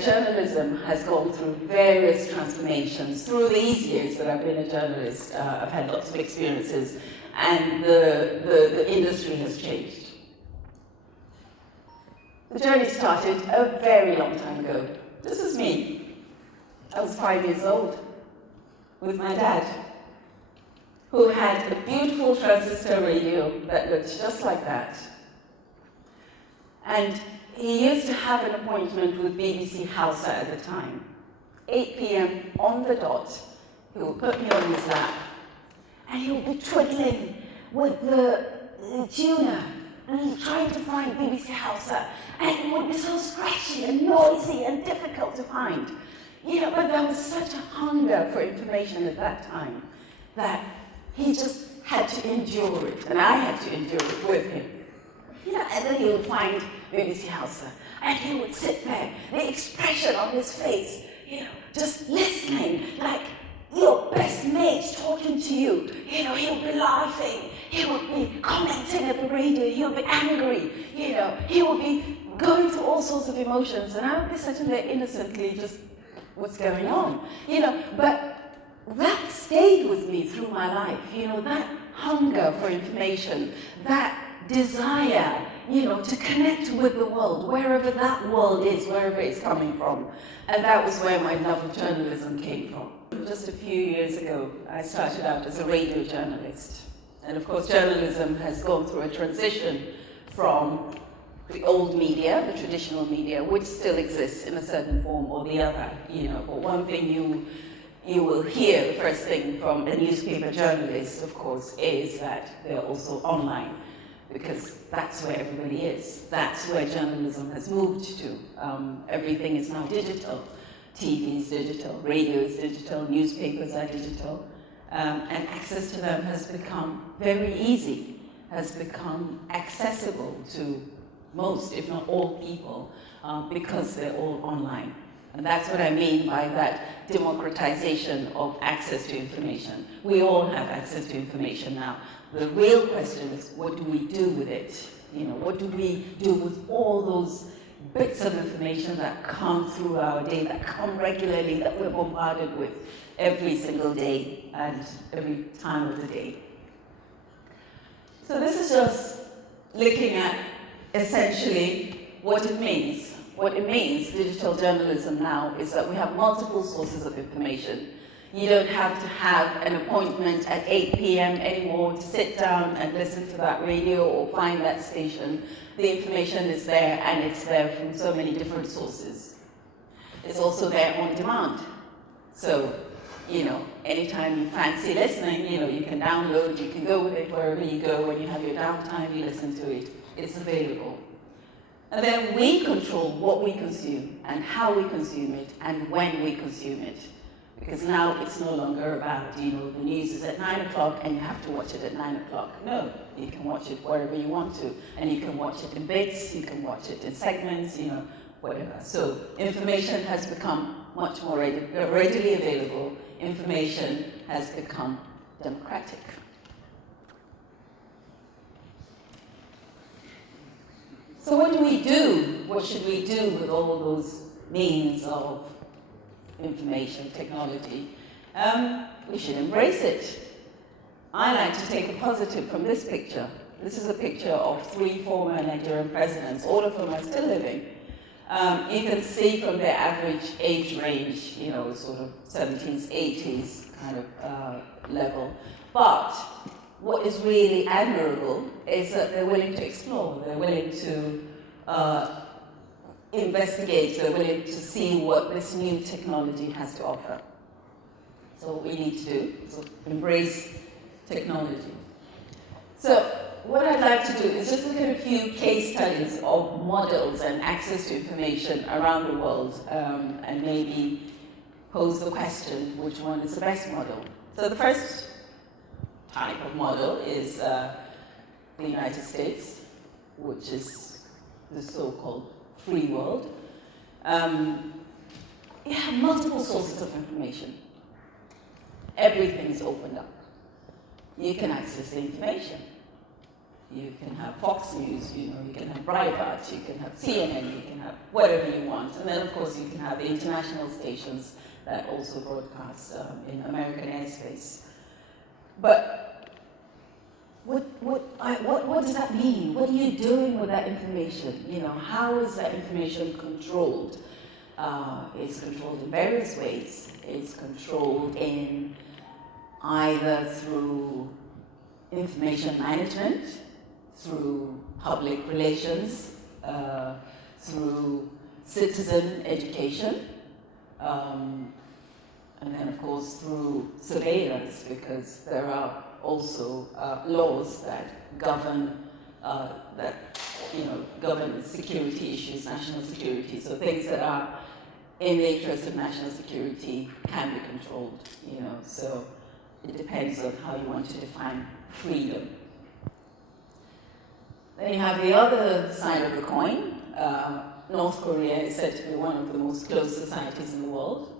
that journalism has gone through various transformations. Through these years that I've been a journalist, I've had lots of experiences, and the industry has changed. The journey started a very long time ago. This is me. I was 5 years old with my dad, who had a beautiful transistor radio that looked just like that. And he used to have an appointment with BBC Hausa at the time. 8 p.m. on the dot, he would put me on his lap, and he would be twiddling with the tuner and trying to find BBC Hausa, and it would be so scratchy and noisy and difficult to find. You know, but there was such a hunger for information at that time that he just had to endure it, and I had to endure it with him. You know, and then he would find BBC Hausa, and he would sit there, the expression on his face, you know, just listening, like your best mate talking to you. You know, he would be laughing, he would be commenting at the radio, he would be angry, you know, he would be going through all sorts of emotions, and I would be sitting there innocently just, what's going on? You know, but that stayed with me through my life, you know, that hunger for information, that desire, you know, to connect with the world, wherever that world is, wherever it's coming from. And that was where my love of journalism came from. Just a few years ago, I started out as a radio journalist. And of course, journalism has gone through a transition from the old media, the traditional media, which still exists in a certain form or the other, you know. But one thing you will hear, the first thing from a newspaper journalist, of course, is that they're also online, because that's where everybody is. That's where journalism has moved to. Everything is now digital. TV is digital, radio is digital, newspapers are digital, and access to them has become very easy, has become accessible to most, if not all people, because they're all online. And that's what I mean by that democratization of access to information. We all have access to information now. The real question is, what do we do with it? You know, what do we do with all those bits of information that come through our day, that come regularly, that we're bombarded with every single day and every time of the day? So this is just looking at essentially what it means. What it means, digital journalism now, is that we have multiple sources of information. You don't have to have an appointment at 8 p.m. anymore to sit down and listen to that radio or find that station. The information is there, and it's there from so many different sources. It's also there on demand. So, you know, anytime you fancy listening, you know, you can download, you can go with it wherever you go. When you have your downtime, you listen to it. It's available. And then we control what we consume and how we consume it and when we consume it. Because now it's no longer about, you know, the news is at 9 o'clock and you have to watch it at 9 o'clock. No, you can watch it wherever you want to. And you can watch it in bits, you can watch it in segments, you know, whatever. So information has become much more readily available. Information has become democratic. So what do we do? What should we do with all those means of information technology? We should embrace it. I like to take a positive from this picture. This is a picture of 3 former Nigerian presidents, all of whom are still living. You can see from their average age range, you know, sort of 70s, 80s kind of level. But what is really admirable is that they're willing to explore, they're willing to investigate, they're willing to see what this new technology has to offer. So what we need to do is embrace technology. So what I'd like to do is just look at a few case studies of models and access to information around the world, and maybe pose the question, which one is the best model? So the first type of model is the United States, which is the so-called free world. You have multiple sources of information. Everything is opened up. You can access the information. You can have Fox News, you can have Breitbart, you can have CNN, you can have whatever you want. And then, of course, you can have the international stations that also broadcast in American airspace. But what does that mean? What are you doing with that information? How is that information controlled? It's controlled in various ways. It's controlled in either through information management, through public relations, through citizen education, and then of course through surveillance, because there are also laws that govern govern security issues, national security. So things that are in the interest of national security can be controlled. So it depends on how you want to define freedom. Then you have the other side of the coin. North Korea is said to be one of the most closed societies in the world.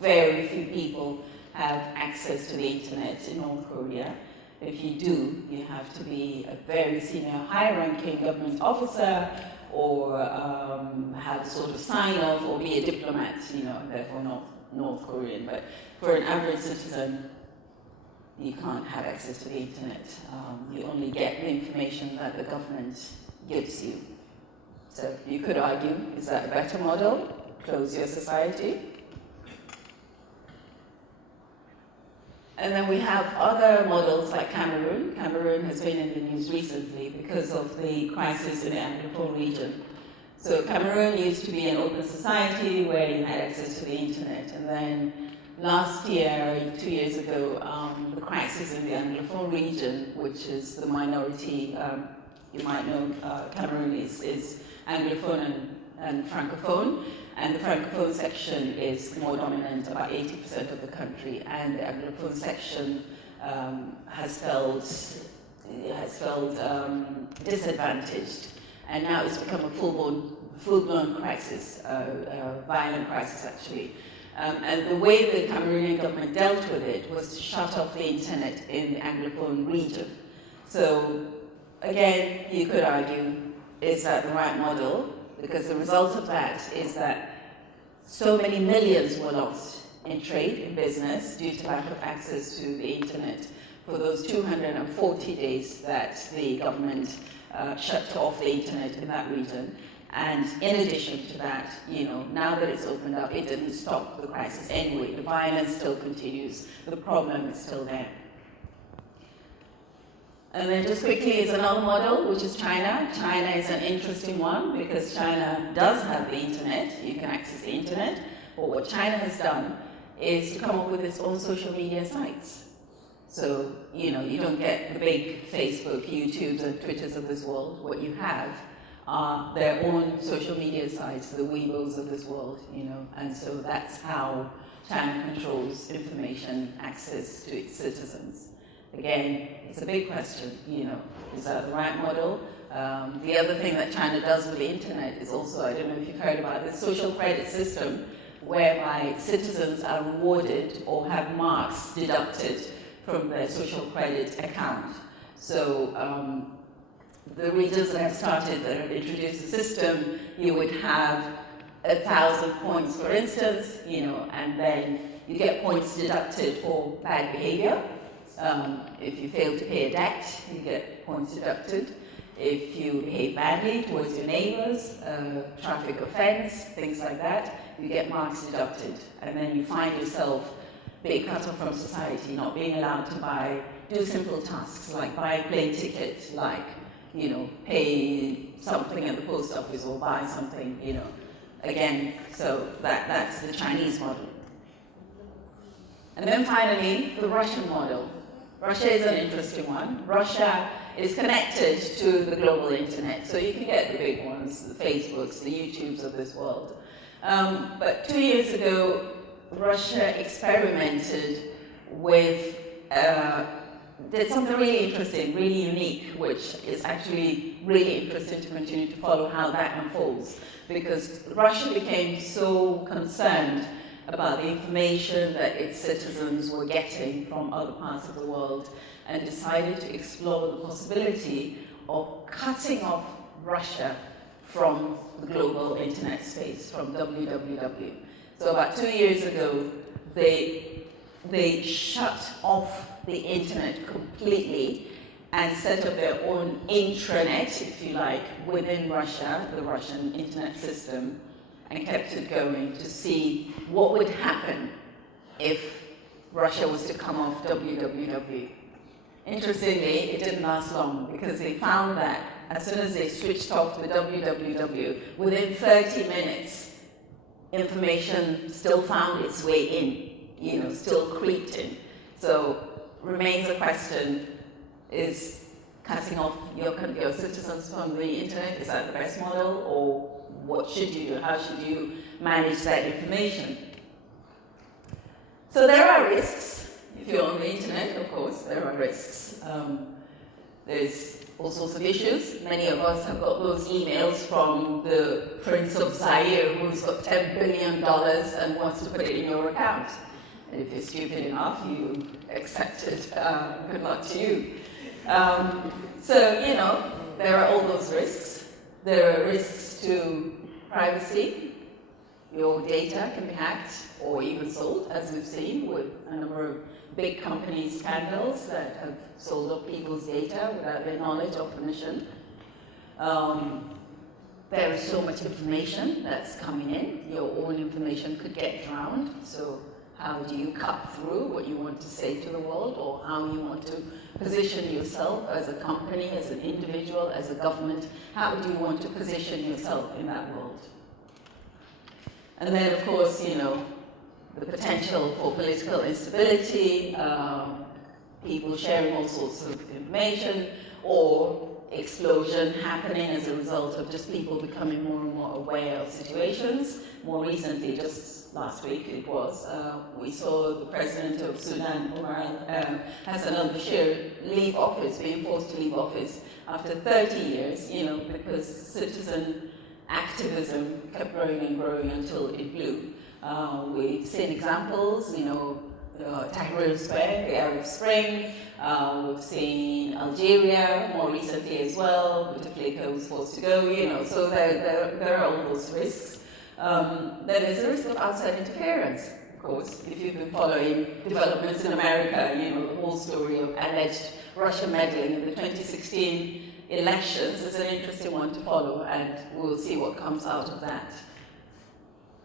Very few people have access to the internet in North Korea. If you do, you have to be a very senior, high-ranking government officer, or have a sort of sign-off, or be a diplomat, therefore not North Korean. But for an average citizen, you can't have access to the internet. You only get the information that the government gives you. So you could argue, is that a better model? Close your society. And then we have other models like Cameroon. Cameroon has been in the news recently because of the crisis in the Anglophone region. So Cameroon used to be an open society where you had access to the internet. And then last year, 2 years ago, the crisis in the Anglophone region, which is the minority, you might know Cameroon is Anglophone and Francophone. And the Francophone section is more dominant, about 80% of the country, and the Anglophone section has felt disadvantaged, and now it's become a full-blown crisis, violent crisis actually. And the way the Cameroonian government dealt with it was to shut off the internet in the Anglophone region. So again, you could argue, is that the right model? Because the result of that is that so many millions were lost in trade, in business, due to lack of access to the internet for those 240 days that the government shut off the internet in that region. And in addition to that, now that it's opened up, it didn't stop the crisis anyway. The violence still continues. The problem is still there. And then just quickly is another model, which is China. China is an interesting one because China does have the internet. You can access the internet. But what China has done is to come up with its own social media sites. So, you don't get the big Facebook, YouTubes, and Twitters of this world. What you have are their own social media sites, the Weibos of this world, And so that's how China controls information access to its citizens. Again, it's a big question, is that the right model? The other thing that China does with the internet is also, I don't know if you've heard about this social credit system, whereby citizens are rewarded or have marks deducted from their social credit account. So the regions that have started, that have introduced the system, you would have 1,000 points, for instance, and then you get points deducted for bad behavior. If you fail to pay a debt, you get points deducted. If you behave badly towards your neighbors, traffic offense, things like that, you get marks deducted. And then you find yourself being cut off from society, not being allowed to do simple tasks like buy a plane ticket, like, pay something at the post office or buy something, Again, so that's the Chinese model. And then finally, the Russian model. Russia is an interesting one. Russia is connected to the global internet, so you can get the big ones, the Facebooks, the YouTubes of this world. But 2 years ago, Russia experimented with, did something really interesting, really unique, which is actually really interesting to continue to follow how that unfolds, because Russia became so concerned about the information that its citizens were getting from other parts of the world, and decided to explore the possibility of cutting off Russia from the global internet space, from www. So about 2 years ago, they shut off the internet completely and set up their own intranet, if you like, within Russia, the Russian internet system, and kept it going to see what would happen if Russia was to come off www. Interestingly, it didn't last long, because they found that as soon as they switched off the www, within 30 minutes, information still found its way in, still creeped in. So remains a question, is cutting off your citizens from the internet, is that the best model, or what should you do? How should you manage that information? So there are risks. If you're on the internet, of course, there are risks. There's all sorts of issues. Many of us have got those emails from the Prince of Zaire who's got $10 billion and wants to put it in your account. And if you're stupid enough, you accept it. Good luck to you. So, there are all those risks. There are risks to privacy. Your data can be hacked or even sold, as we've seen with a number of big company scandals that have sold off people's data without their knowledge or permission. There is so much information that's coming in. Your own information could get drowned. So how do you cut through what you want to say to the world, or how you want to position yourself as a company, as an individual, as a government? How do you want to position yourself in that world? And then, of course, the potential for political instability, people sharing all sorts of information, or explosion happening as a result of just people becoming more and more aware of situations. More recently, just last week it was, we saw the president of Sudan, Hassan al-Bashir, leave office, being forced to leave office after 30 years, because citizen activism kept growing and growing until it blew. We've seen examples, Tahrir Square, the Arab Spring. We've seen Algeria more recently as well. Bouteflika was forced to go, so there are all those risks. There is a risk of outside interference, of course. If you've been following developments in America, the whole story of alleged Russian meddling in the 2016 elections is an interesting one to follow, and we'll see what comes out of that.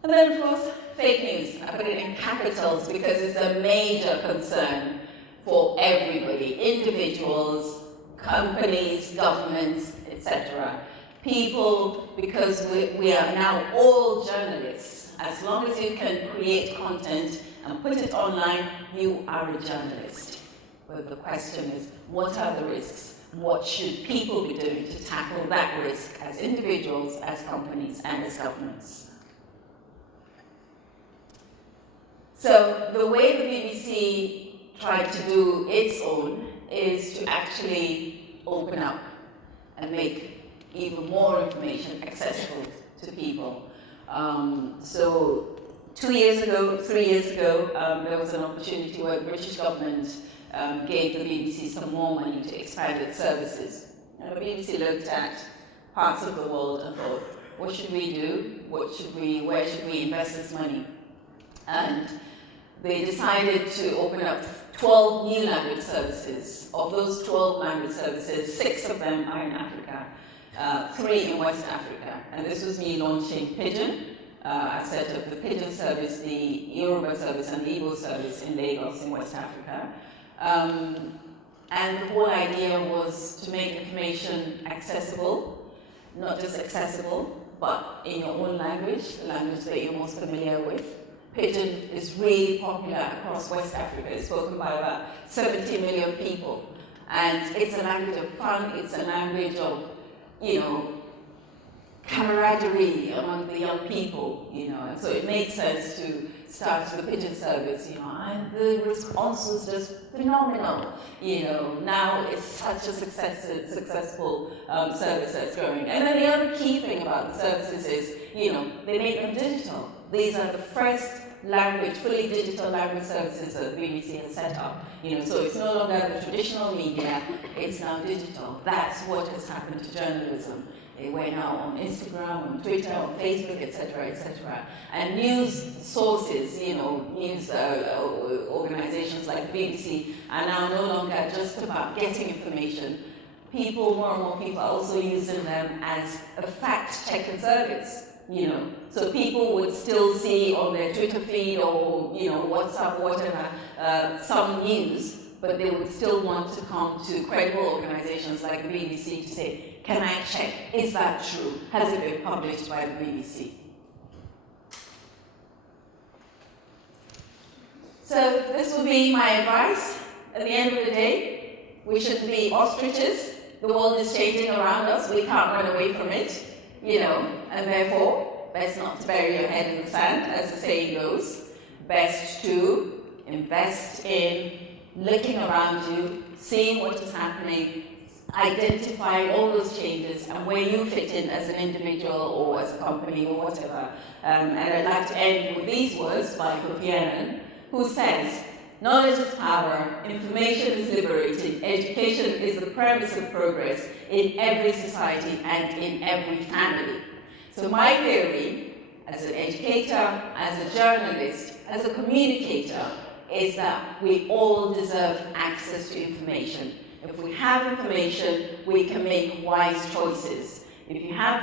And then, of course, fake news. I put it in capitals because it's a major concern for everybody, individuals, companies, governments, etc. People, because we are now all journalists. As long as you can create content and put it online, you are a journalist. But the question is, what are the risks? What should people be doing to tackle that risk as individuals, as companies, and as governments? So the way the BBC tried to do its own is to actually open up and make even more information accessible to people. So 3 years ago, there was an opportunity where the British government gave the BBC some more money to expand its services. And the BBC looked at parts of the world and thought, what should we do? Where should we invest this money? And they decided to open up 12 new language services. Of those 12 language services, 6 of them are in Africa, 3 in West Africa. And this was me launching Pidgin. I set up the Pidgin service, the Yoruba service, and the Igbo service in Lagos in West Africa. And the whole idea was to make information accessible, not just accessible, but in your own language, the language that you're most familiar with. Pidgin is really popular across West Africa. It's spoken by about 70 million people. And it's a language of fun, it's a language of, camaraderie among the young people, and so it made sense to start the Pidgin service, and the response was just phenomenal, now it's such a successful service that's growing. And then the other key thing about the services is, they make them digital. These are the first language, fully digital language services that the BBC has set up. So it's no longer the traditional media, it's now digital. That's what has happened to journalism. We're now on Instagram, on Twitter, on Facebook, etc., etc. And news sources, news organizations like the BBC are now no longer just about getting information. More and more people are also using them as a fact-checking service. So people would still see on their Twitter feed or WhatsApp, whatever, some news, but they would still want to come to credible organizations like the BBC to say, can I check, is that true? Has it been published by the BBC? So this would be my advice. At the end of the day, we shouldn't be ostriches. The world is changing around us, we can't run away from it, and therefore, best not to bury your head in the sand, as the saying goes. Best to invest in looking around you, seeing what is happening, identifying all those changes and where you fit in as an individual or as a company or whatever. And I'd like to end with these words by Kofi Annan, who says, knowledge is power, information is liberating, education is the premise of progress in every society and in every family. So my theory, as an educator, as a journalist, as a communicator, is that we all deserve access to information. If we have information, we can make wise choices. If you have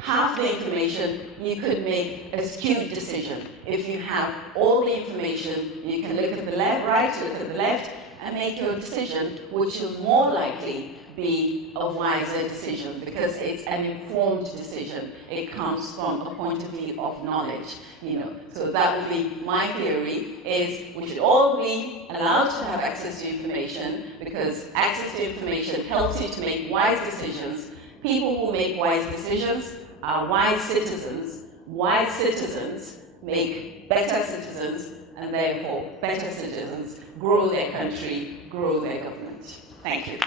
half the information, you could make a skewed decision. If you have all the information, you can look at the right, look at the left, and make your decision, which will more likely be a wiser decision because it's an informed decision. It comes from a point of view of knowledge, So that would be my theory, is we should all be allowed to have access to information because access to information helps you to make wise decisions. People who make wise decisions are wise citizens. Wise citizens make better citizens, and therefore better citizens grow their country, grow their government. Thank you.